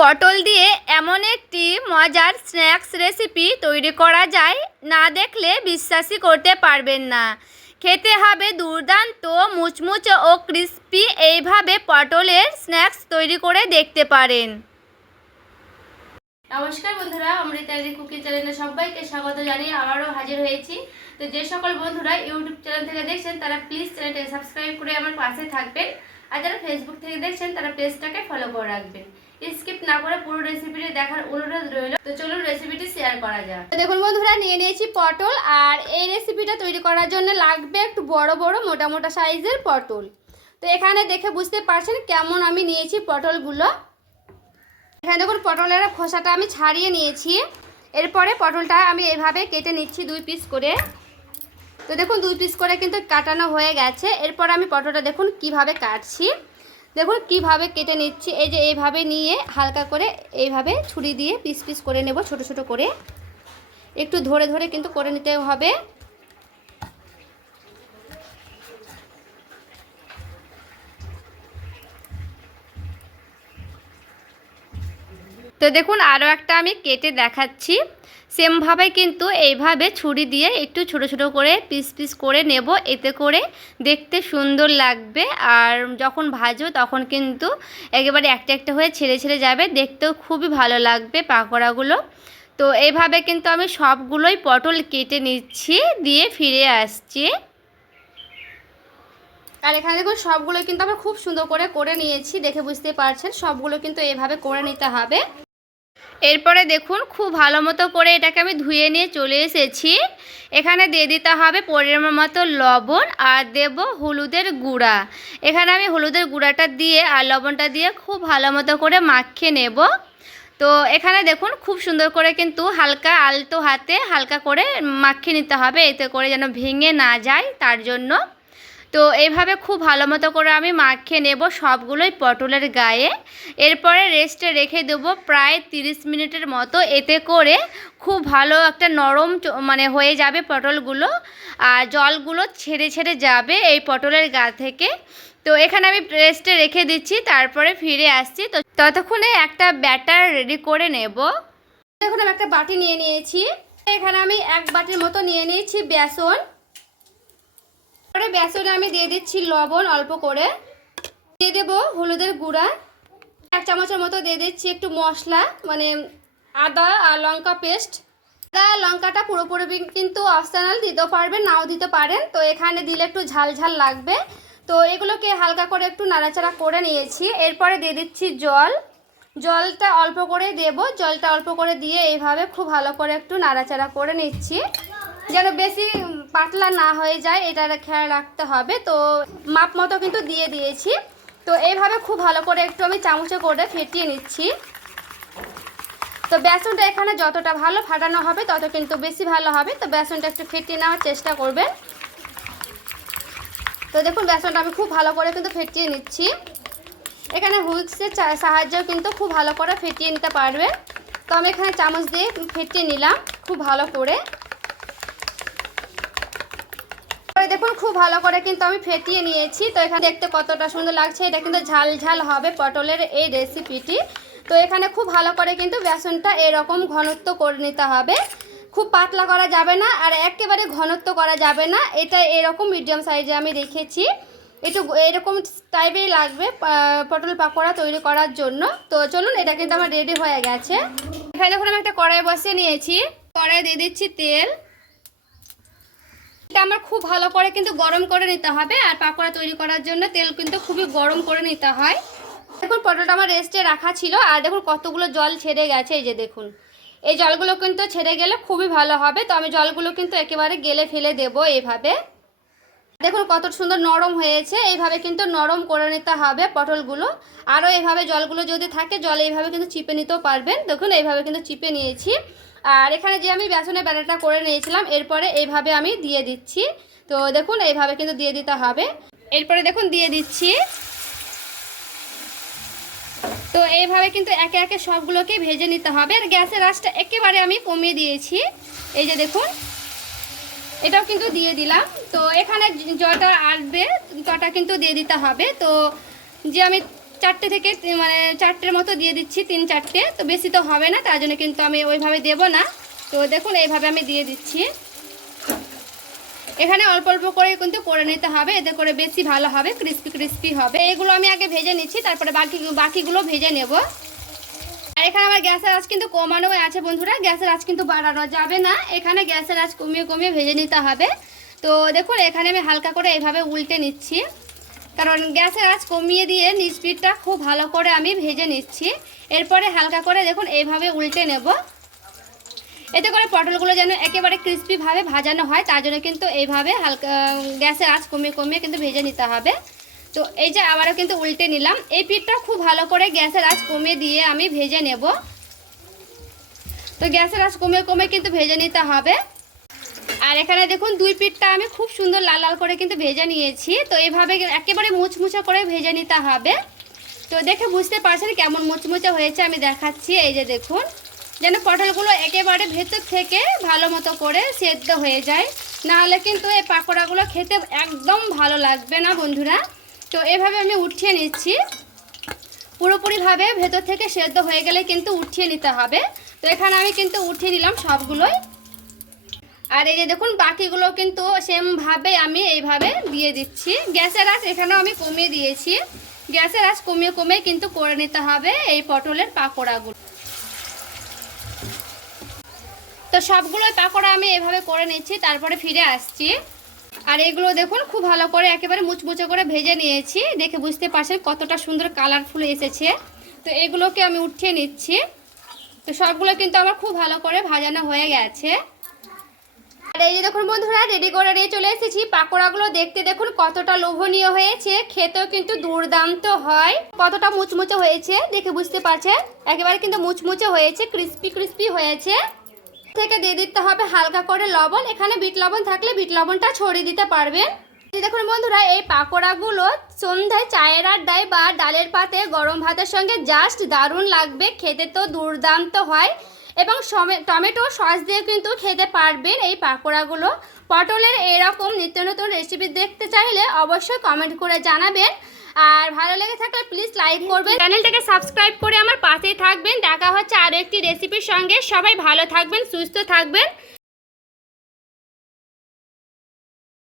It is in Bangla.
পটল দিয়ে এমন একটি মজার স্ন্যাক্স রেসিপি তৈরি করা যায়, না দেখলে বিশ্বাসই করতে পারবেন না। খেতে হবে দুর্দান্ত, মুচমুচে ও ক্রিস্পি। এইভাবে পটলের স্ন্যাক্স তৈরি করে দেখতে পারেন। নমস্কার বন্ধুরা, অমৃতাদি কুকিং চ্যানেলে সবাইকে স্বাগত জানিয়ে আবারও হাজির হয়েছি। তো যে সকল বন্ধুরা ইউটিউব চ্যানেল থেকে দেখছেন তারা প্লিজ চ্যানেলটাকে সাবস্ক্রাইব করে আমার পাশে থাকবেন, আর যারা ফেসবুক থেকে দেখছেন তারা পেজটাকে ফলো করে রাখবেন। স্কিপ না করে পুরো রেসিপিটি দেখার অনুরোধ রইল। তো চলুন রেসিপিটি শেয়ার করা যাক। দেখুন বন্ধুরা, নিয়ে নিয়েছি পটল, আর এই রেসিপিটা তৈরি করার জন্য লাগবে একটু বড় বড় মোটা মোটা সাইজের পটল। তো এখানে দেখে বুঝতে পারছেন কেমন আমি নিয়েছি পটলগুলো। এখানে দেখুন পটলের খোসাটা আমি ছাড়িয়ে নিয়েছি। এরপরে পটলটা আমি এইভাবে কেটে নিচ্ছি 2 পিস করে। তো দেখুন 2 পিস করে কিন্তু কাটানো হয়ে গেছে। এরপর আমি পটলটা দেখুন কিভাবে কাটছি, দেখুন কিভাবে কেটে নিচ্ছি। এই যে এইভাবে নিয়ে হালকা করে এইভাবে ছুরি দিয়ে পিস পিস করে নেব, ছোট ছোট করে। একটু ধরে ধরে কিন্তু করে নিতে হবে। তো দেখুন আরও একটা আমি কেটে দেখাচ্ছি। সেমভাবে কিন্তু এইভাবে ছুরি দিয়ে একটু ছোট ছোট করে পিস পিস করে নেব, এতে করে দেখতে সুন্দর লাগবে। আর যখন ভাজবো তখন কিন্তু একেবারে একটা একটা হয়ে ছেড়ে ছেড়ে যাবে, দেখতেও খুবই ভালো লাগবে পাকোড়াগুলো। তো এইভাবে কিন্তু আমি সবগুলোই পটল কেটে নিচ্ছি, দিয়ে ফিরে আসছি। আর এখানে দেখুন সবগুলো কিন্তু আমি খুব সুন্দর করে নিয়েছি, দেখে বুঝতে পারছেন সবগুলো কিন্তু এইভাবে করে নিতে হবে। এরপরে দেখুন খুব ভালো মতো করে এটাকে আমি ধুয়ে নিয়ে চলে এসেছি। এখানে দিয়ে দিতে হবে পরিমাণ মতো লবণ, আর দেব হলুদের গুঁড়া। এখানে আমি হলুদের গুঁড়াটা দিয়ে আর লবণটা দিয়ে খুব ভালো মতো করে মাখিয়ে নেব। তো এখানে দেখুন খুব সুন্দর করে কিন্তু হালকা আলতো হাতে হালকা করে মাখিয়ে নিতে হবে, এতে করে যেন ভেঙে না যায় তার জন্য। তো এইভাবে খুব ভালো মতো করে আমি মাখিয়ে নেব সবগুলোই পটলের গায়ে। এরপরে রেস্টে রেখে দেব প্রায় 30 মিনিটের মতো, এতে করে খুব ভালো একটা নরম হয়ে যাবে পটলগুলো, আর জলগুলো ছেড়ে ছেড়ে যাবে এই পটলের গা থেকে। তো এখানে আমি রেস্টে রেখে দিচ্ছি, তারপরে ফিরে আসছি। তো ততক্ষণে একটা ব্যাটার রেডি করে নেব। দেখুন আমি একটা বাটি নিয়ে নিয়েছি। এখানে আমি 1 বাটির মতো নিয়ে নিয়েছি বেসন। বেসনে আমি দিয়ে দিচ্ছি লবণ অল্প করে, দিয়ে দেবো হলুদের গুঁড়া 1 চামচের মতো, দিয়ে দিচ্ছি একটু মশলা আদা আর লঙ্কা পেস্ট। আদা লঙ্কাটা পুরোপুরি কিন্তু অপশনাল, দিতেও পারবেন নাও দিতে পারেন। তো এখানে দিলে একটু ঝাল ঝাল লাগবে। তো এগুলোকে হালকা করে একটু নাড়াচাড়া করে নিয়েছি। এরপরে দিয়ে দিচ্ছি জলটা অল্প করে দেব। জলটা অল্প করে দিয়ে এইভাবে খুব ভালো করে একটু নাড়াচাড়া করে নিচ্ছি, যেন বেশি পাতলা না হয়ে যায়, এটা খেয়াল রাখতে হবে। তো মাপ মতো কিন্তু দিয়ে দিয়েছি। তো এইভাবে খুব ভালো করে একটু আমি চামচে করে ফেটিয়ে নিচ্ছি। তো বেসনটা এখানে যতটা ভালো ফাটানো হবে তত কিন্তু বেশি ভালো হবে। তো বেসনটা একটু ফেটিয়ে নেওয়ার চেষ্টা করবেন। তো দেখুন বেসনটা আমি খুব ভালো করে কিন্তু ফেটিয়ে নিচ্ছি। এখানে হুইক্সের সাহায্যেও কিন্তু খুব ভালো করে ফেটিয়ে নিতে পারবেন। তো আমি এখানে চামচ দিয়ে ফেটিয়ে নিলাম খুব ভালো করে। দেখুন খুব ভালো করে কিন্তু আমি ফেটিয়ে নিয়েছি। তো এখানে দেখতে কতটা সুন্দর লাগছে, এটা কিন্তু ঝাল ঝাল হবে পটলের এই রেসিপিটি। তো এখানে খুব ভালো করে কিন্তু বেসনটা এরকম ঘনত্ব করে নিতে হবে, খুব পাতলা করা যাবে না আর একেবারে ঘনত্ব করা যাবে না। এটা এরকম মিডিয়াম সাইজে আমি রেখেছি, একটু এরকম টাইপেই লাগবে পটল পাকোড়া তৈরি করার জন্য। তো চলুন, এটা কিন্তু আমার রেডি হয়ে গেছে। এখানে দেখুন আমি একটা কড়াই বসিয়ে নিয়েছি। কড়াই দিয়ে দিচ্ছি তেল। এটা আমার খুব ভালো করে কিন্তু গরম করে নিতে হবে, আর পাকোড়া তৈরি করার জন্য তেল কিন্তু খুবই গরম করে নিতে হয়। দেখুন পটলটা আমার রেস্টে রাখা ছিল, আর দেখুন কতগুলো জল ছেড়ে গেছে। এই যে দেখুন, এই জলগুলো কিন্তু ছেড়ে গেলে খুবই ভালো হবে। তো আমি জলগুলো কিন্তু একেবারে গেলে ফেলে দেব এইভাবে। দেখুন কত সুন্দর নরম হয়েছে। এইভাবে কিন্তু নরম করে নিতে হবে পটলগুলো। আরও এইভাবে জলগুলো যদি থাকে জল এইভাবে কিন্তু চিপে নিতেও পারবেন। দেখুন এইভাবে কিন্তু চিপে নিয়েছি। আর এখানে যে আমি বেসনের ব্যাটারটা করে নিয়েছিলাম, এরপরে এইভাবে আমি দিয়ে দিচ্ছি। তো দেখুন এইভাবে কিন্তু দিয়ে দিতে হবে। এরপরে দেখুন দিয়ে দিচ্ছি। তো এইভাবে কিন্তু একে একে সবগুলোকে ভেজে নিতে হবে। আর গ্যাসের আঁচটা একেবারে আমি কমিয়ে দিয়েছি। এই যে দেখুন এটাও কিন্তু দিয়ে দিলাম। তো এখানে জলটা আসবে তটা কিন্তু দিয়ে দিতে হবে। তো যে আমি 4টে থেকে মানে 4টের মতো দিয়ে দিচ্ছি, 3-4টে, তো বেশি তো হবে না, তার জন্য কিন্তু আমি ওইভাবে দেব না। তো দেখুন এইভাবে আমি দিয়ে দিচ্ছি। এখানে অল্প অল্প করে কিন্তু করে নিতে হবে, এতে করে বেশি ভালো হবে, ক্রিস্পি ক্রিস্পি হবে। এগুলো আমি আগে ভেজে নিচ্ছি, তারপরে বাকিগুলো ভেজে নেব। আর এখানে আমার গ্যাসের আঁচ কিন্তু কমানো আছে বন্ধুরা, গ্যাসের আঁচ কিন্তু বাড়ানো যাবে না, এখানে গ্যাসের আঁচ কমিয়ে কমিয়ে ভেজে নিতে হবে। তো দেখুন এখানে আমি হালকা করে এইভাবে উল্টে নিচ্ছি, কারণ গ্যাসের আঁচ কমিয়ে দিয়ে নিচ পিঠটা খুব ভালো করে আমি ভেজে নিচ্ছি। এরপরে হালকা করে দেখুন এইভাবে উল্টে নেব, এতে করে পটলগুলো যেন একেবারে ক্রিস্পিভাবে ভাজানো হয়, তার জন্য কিন্তু এইভাবে হালকা গ্যাসের আঁচ কমিয়ে কমিয়ে কিন্তু ভেজে নিতে হবে। তো এই যে আবারও কিন্তু উল্টে নিলাম, এই পিঠটা খুব ভালো করে গ্যাসের আঁচ কমিয়ে দিয়ে আমি ভেজে নেব। তো গ্যাসের আঁচ কমিয়ে কমিয়ে কিন্তু ভেজে নিতে হবে। আর এখানে দেখুন 2 পিঠটা আমি খুব সুন্দর লাল লাল করে কিন্তু ভেজে নিয়েছি। তো এইভাবে একেবারে মুচমুচে করে ভেজে নিতে হবে। তো দেখে বুঝতে পারছেন কেমন মুচমুচে হয়েছে, আমি দেখাচ্ছি। এই যে দেখুন, যেন পটলগুলো একেবারে ভেতর থেকে ভালো মতো করে সেদ্ধ হয়ে যায়, নাহলে কিন্তু এই পাকোড়াগুলো খেতে একদম ভালো লাগবে না বন্ধুরা। তো এভাবে আমি উঠিয়ে নিচ্ছি, পুরোপুরিভাবে ভেতর থেকে সেদ্ধ হয়ে গেলে কিন্তু উঠিয়ে নিতে হবে। তো এখানে আমি কিন্তু উঠিয়ে নিলাম সবগুলোই। আর এই যে দেখুন বাকিগুলো কিন্তু সেমভাবে আমি এইভাবে দিয়ে দিচ্ছি। গ্যাসের আঁচ এখানেও আমি কমিয়ে দিয়েছি, গ্যাসের আঁচ কমিয়ে কমিয়ে কিন্তু করে নিতে হবে এই পটলের পাকোড়াগুলো। তো সবগুলোই পাকোড়া আমি এভাবে করে নিচ্ছি, তারপরে ফিরে আসছি। আর এগুলো দেখুন খুব ভালো করে একেবারে মুচমুচে করে ভেজে নিয়েছি, দেখে বুঝতে পারছেন কতটা সুন্দর কালারফুল এসেছে। তো এগুলোকে আমি উঠিয়ে নিচ্ছি। তো সবগুলো কিন্তু আমার খুব ভালো করে ভাজানো হয়ে গেছে। আর এই যে দেখুন বন্ধুরা, রেডি করে নিয়ে চলে এসেছি। পাকোড়াগুলো দেখতে দেখুন কতটা লোভনীয় হয়েছে, খেতেও কিন্তু দুর্দান্ত হয়। কতটা মুচমুচে হয়েছে দেখে বুঝতে পারছেন, একেবারে কিন্তু মুচমুচে হয়েছে, ক্রিস্পি ক্রিস্পি হয়েছে। থেকে দিয়ে দিতে হবে হালকা করে লবণ, এখানে বিট লবণ থাকলে বিট লবণটা ছড়িয়ে দিতে পারবেন। দেখুন বন্ধুরা, এই পাকোড়াগুলো সন্ধ্যায় চায়ের আড্ডায় বা ডালের পাতে গরম ভাতের সঙ্গে জাস্ট দারুণ লাগবে, খেতে তো দুর্দান্ত হয়। এবং টমেটো সস দিয়ে কিন্তু খেতে পারবেন এই পাকোড়াগুলো। পটলের এরকম নিত্য নতুন রেসিপি দেখতে চাইলে অবশ্যই কমেন্ট করে জানাবেন। আর ভালো লেগে থাকলে প্লিজ লাইক করবেন, চ্যানেলটাকে সাবস্ক্রাইব করে আমার পাশেই থাকবেন। দেখা হচ্ছে আরও একটি রেসিপির সঙ্গে। সবাই ভালো থাকবেন, সুস্থ থাকবেন।